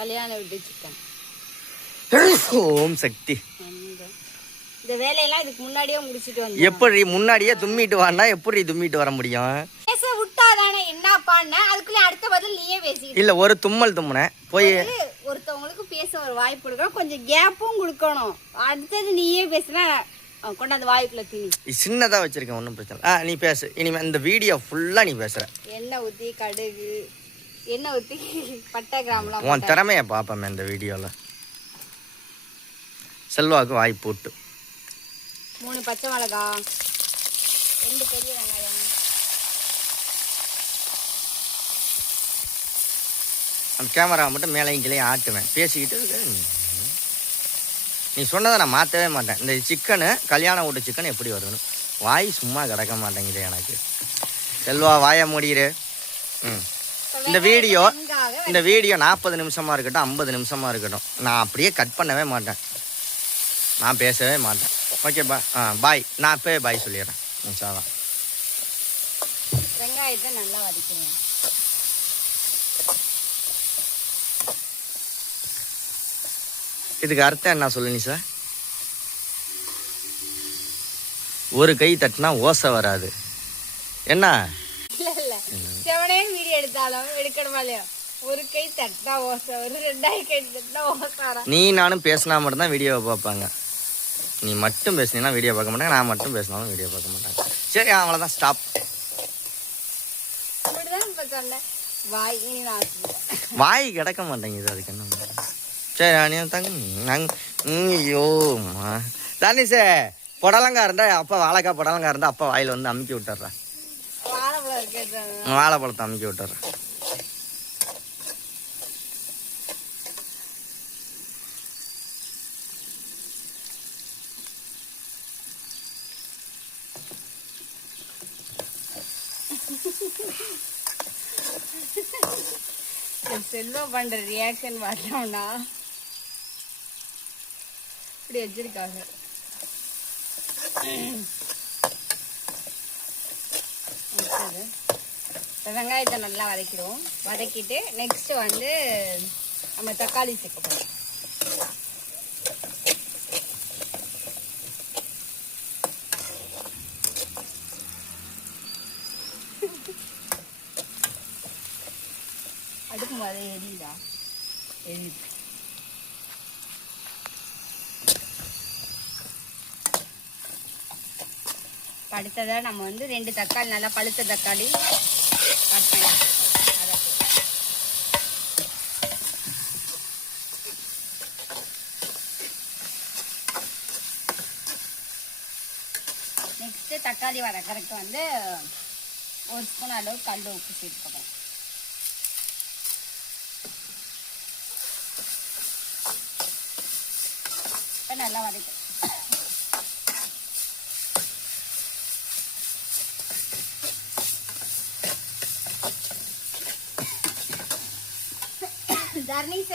கல்யாண வீட்டு சிக்கன். ஓம் சக்தி. இந்த வேலையெல்லாம் இதுக்கு முன்னாடியே முடிச்சிட்டு வந்து. எப்படி முன்னாடியே தும்மிட்டு வான்னா எப்படி தும்மிட்டு வர முடியும்? பேச விட்டாதானே என்னப்பான்னா அதுக்குள்ளே அடுத்த பதில் நீயே பேசிக்கிட்டு. இல்ல ஒரு தும்மல் தும்முனேன் போய் ஒருத்தவங்களுக்கு பேச ஒரு வாய்ப்பு கொடுக்கணும், கொஞ்சம் கேப்பும் கொடுக்கணும். அடுத்தது நீயே பேசுனா கொண்டாந்து வாய்ப்புல திணி. சின்னதா வச்சிருக்கேன், ஒன்றும் பிரச்சனை. நீ பேசு. இனிமே இந்த வீடியோ ஃபுல்லா நீ பேசுற. எண்ணெய் ஊற்றி கடுகு, எண்ணெய் ஊற்றி பட்டை கிராம்பெலாம். உன் திறமைய பார்ப்போமே இந்த வீடியோவில். செல்வாக்கு வாய் போட்டு 3 பச்சை மிளகா, 2 பெரிய வெங்காயம், அந்த கேமரா மட்டும் மேலையும் கீழே ஆட்டுவேன் பேசிக்கிட்டு. நீ சொன்னதை நான் மாற்றவே மாட்டேன். இந்த சிக்கனு கல்யாணம் வீட்டு சிக்கன் எப்படி வருதுன்னு வாய் சும்மா கிடக்க மாட்டேங்குது எனக்கு. செல்வா வாய மூடிடு. இந்த வீடியோ 40 நிமிஷமாக இருக்கட்டும் 50 நிமிஷமாக இருக்கட்டும், நான் அப்படியே கட் பண்ணவே மாட்டேன், நான் பேசவே மாட்டேன். Okay bye. நான் அப்பவே பாய் சொல்லிடுறேன். சாதம் வெங்காயத்தை நல்லா வதக்கிடுவேன். இதுக்கு அர்த்தம் என்ன சொல்லுங்க சார்? ஒரு கை தட்டினா ஓசை வராது. என்ன வீடியோ எடுத்தாலும் எடுக்கணுமா இல்லையா? ஒரு கை தட்டினா ஓசை வரும், 2 கை தட்டினா ஓசை வரும். நீ நானும் பேசினா மட்டும்தான் வீடியோவை பார்ப்பாங்க. நீ மட்டும் பேசினீங்கன்னா வீடியோ பார்க்க மாட்டாங்க, நான் மட்டும் பேசினாலும் வீடியோ பார்க்க மாட்டாங்க. சரி அவ்வளோதான், ஸ்டாப். வாய் கிடக்க மாட்டேங்குது, அதுக்கு என்ன? சரி ஐயோ தனிஷே, புடலங்காய் இருந்தா அப்பா, வாழைக்காய் புடலங்காய் இருந்தா அப்பா வாயில் வந்து அமுக்கி விட்டுறேன். வாழைப்பழத்தை அமுக்கி விட்டுறேன். செல்வம் பண்ற ரியாக்ஷன் பார்த்தோம்னா இப்படி வச்சிருக்காங்க. வெங்காயத்தை நல்லா வதக்கிடுவோம். வதக்கிட்டு நெக்ஸ்ட் வந்து நம்ம தக்காளி சேர்க்க போறோம். அடுப்பு மாதிரி எரியுதா? எரியுது. அடுத்ததாக நம்ம வந்து 2 தக்காளி, நல்லா பழுத்த தக்காளி கட் பண்ணி நெக்ஸ்ட்டு தக்காளி வதக்கறதுக்கு வந்து 1 ஸ்பூன் அளவு கல் உப்பு சேர்த்துக்கணும். நல்லா வதக்கும். தர்னிஸ்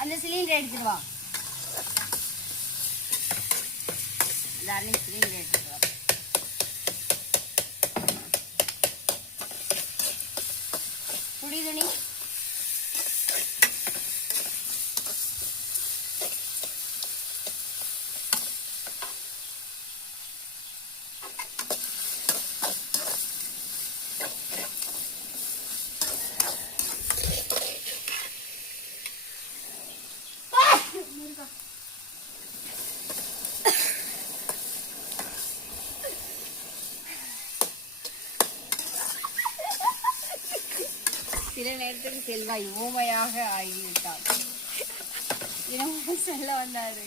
அந்த சிலிண்டர் எடுத்துட்டு வா. தர்னிஸ் சிலிண்டர் எடுத்துட்டு வா. புரியுது? சில நேரத்துக்கு செல்வாய் ஊமையாக ஆகிவிட்டார். தினமும் செல்ல வந்தாரு,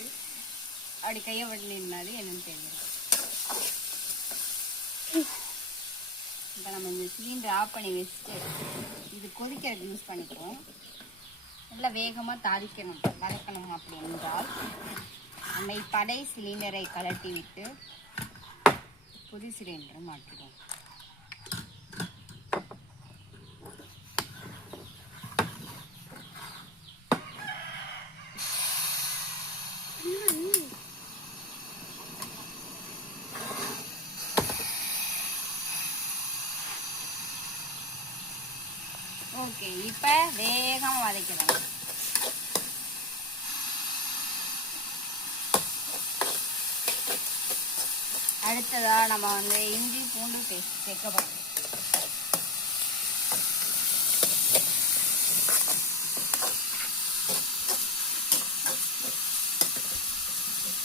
அப்படி கையை பண்ணினாரு, என்னன்னு தெரியல. இப்போ நம்ம இந்த சிலிண்டர் ஆஃப் பண்ணி வச்சுட்டு இது கொதிக்கிறதுக்கு யூஸ் பண்ணிக்குவோம். நல்லா வேகமாக வதக்கணும். அப்படி என்றால் நம்ம படை சிலிண்டரை கலட்டி விட்டு புது சிலிண்டரை மாற்றிடுவோம். ஓகே, இப்போ வேகமாக வதக்கலாம். அடுத்ததா நம்ம வந்து இஞ்சி பூண்டு பேஸ்ட் சேர்க்க போகிறோம்.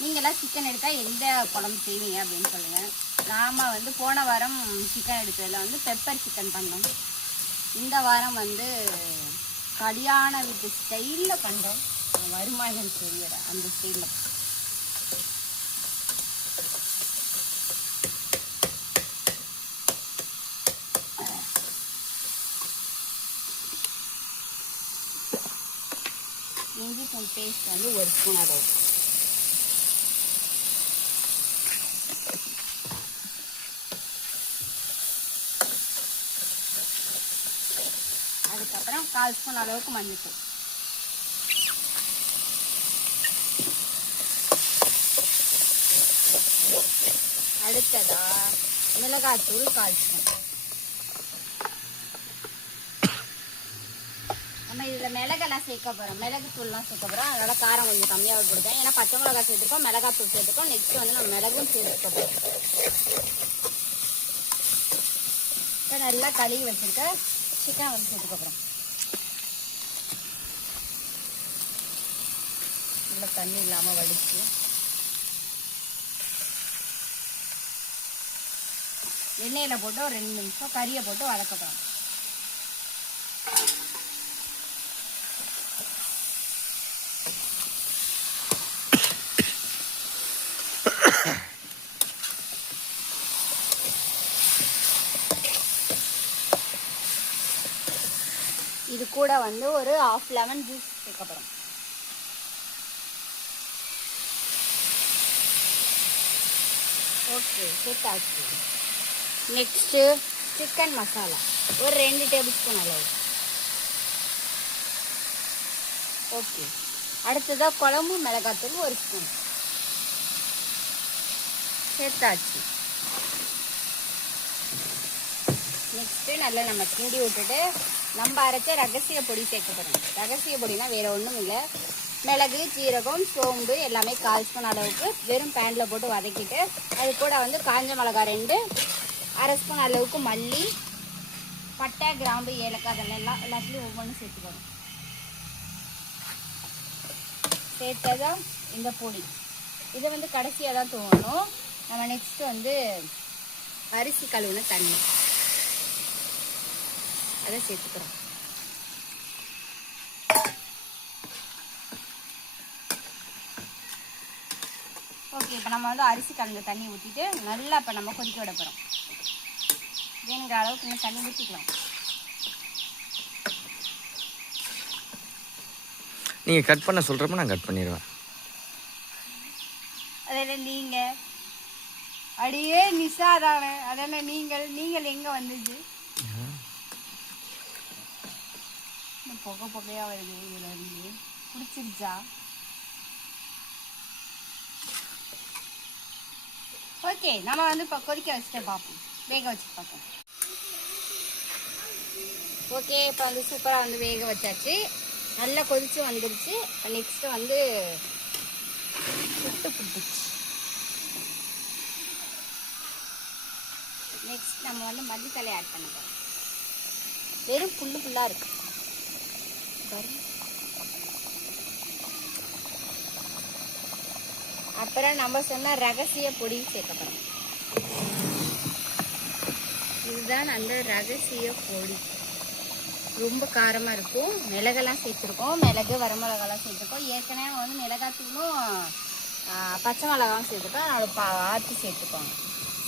நீங்களாம் சிக்கன் எடுத்தால் எந்த குழம்பு செய்வீங்க அப்படின்னு சொல்லுங்கள். நாம் வந்து போன வாரம் சிக்கன் எடுத்ததில் வந்து பெப்பர் சிக்கன் பண்ணோம். இந்த வாரம் வந்து கல்யாண வீட்டு ஸ்டைலில் பண்ணுறோம். வருமானம் தெரியல அந்த ஸ்டைலில். இஞ்சி பூண்டு பேஸ்ட் வந்து 1 ஸ்பூன் அளவு. அதுக்கப்புறம் 1/4 ஸ்பூன் அளவுக்கு மஞ்சள். அடுத்ததா மிளகாத்தூள் 1/4 ஸ்பூன். நம்ம இதில் மிளகெல்லாம் சேர்க்க போகிறோம், மிளகுத்தூள்லாம் சேர்க்க போகிறோம். அதோட காரம் கொஞ்சம் கம்மியாக கொடுத்தேன். ஏன்னா பச்சை மிளகாய் சேர்த்துருக்கோம், மிளகாத்தூள் சேர்த்துருக்கோம். நெக்ஸ்ட் வந்து நம்ம மிளகும் சேர்த்துக்க போகிறோம். இப்போ நல்லா கழுவி வச்சுருக்க சிக்கன் வந்து சேர்த்துக்க போகிறோம். நல்லா தண்ணி இல்லாமல் வடித்து எண்ணெயில் போட்டு ஒரு 2 நிமிஷம் கறியை போட்டு வதக்க போகிறோம். இது கூட வந்து ஒரு 1/2 லெமன் ஜூஸ் சேர்க்க போகிறோம். ஓகே, சேர்த்தாச்சு. நெக்ஸ்ட்டு சிக்கன் மசாலா ஒரு 2 டேபிள் ஸ்பூன் அளவு. ஓகே, அடுத்ததாக குழம்பு மிளகாத்தூள் 1 ஸ்பூன் சேர்த்தாச்சு. நெக்ஸ்ட்டு நல்லா நம்ம கிண்டி விட்டுட்டு நம்ம அரைச்ச ரகசிய பொடி சேர்க்க போகிறோம். ரகசிய பொடினா வேறு ஒன்றும் இல்லை, மிளகு, சீரகம், சோம்பு எல்லாமே 1/4 ஸ்பூன் அளவுக்கு வெறும் பேனில் போட்டு வதக்கிட்டு அது கூட வந்து காஞ்ச மிளகாய் 2, 1/2 ஸ்பூன் அளவுக்கு மல்லி, பட்டை, கிராம்பு, ஏலக்காய் அதெல்லாம் எல்லாத்துலேயும் ஒவ்வொன்றும் சேர்த்துக்கணும். சேர்த்ததான் இந்த பொடி. இதை வந்து கடைசியாக தான் தூவணும். நம்ம நெக்ஸ்ட்டு வந்து அரிசி கழுவுன தண்ணி அதை சேர்த்துக்கிறோம். ஓகே, இப்போ நம்ம வந்து அரிசி கலந்த தண்ணி ஊற்றிட்டு நல்லா இப்போ நம்ம கொதிக்க விட போகிறோம். வேணுங்கிற அளவுக்கு இன்னும் தண்ணி ஊற்றிக்கலாம். நீங்கள் கட் பண்ண சொல்கிறப்ப நான் கட் பண்ணிடுவேன். அதில் நீங்கள் அடியே நிஷா தானே, அதென்ன நீங்கள் எங்கே வந்துச்சு? புகை புகையாக வருது. இதில் இருந்து பிடிச்சிருச்சா? ஓகே, நம்ம வந்து இப்போ கொதிக்க வச்சுட்டு பார்ப்போம், வேக வச்சு பார்ப்போம். ஓகே, இப்போ வந்து சூப்பராக வந்து வேக வச்சாச்சு, நல்லா கொதிச்சு வந்துருச்சு. நெக்ஸ்ட்டு வந்து சுட்டு புட்டுச்சு. நெக்ஸ்ட் நம்ம வந்து மல்லித்தலை ஆட் பண்ண போகிறோம். வெறும் புல்லாக இருக்கு. அப்புறம் நம்ம சொன்ன ரகசிய பொடி சேர்க்கப்படும். இதுதான் அந்த ரகசிய பொடி. ரொம்ப காரமாக இருக்கும். மிளகெல்லாம் சேர்த்துருக்கோம், மிளகு, வரமிளகாலாம் சேர்த்துருக்கோம். ஏற்கனவே வந்து மிளகாத்தூளும் பச்சை மிளகாவும் சேர்த்துருக்கோம், அதோட ஆற்றி சேர்த்துக்கோங்க.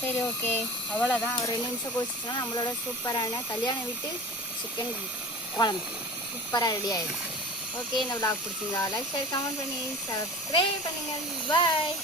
சரி, ஓகே, அவ்வளோதான். ஒரு 2 நிமிஷம் கொதிச்சுன்னா நம்மளோட சூப்பரான கல்யாண வீட்டு சிக்கன் குழம்பு சூப்பராக ரெடி ஆயிடுச்சு. ஓகே, இந்த vlog பிடிச்சிருந்தா லைக், ஷேர், கமெண்ட் பண்ணி சப்ஸ்கிரைப் பண்ணுங்கள். பாய்.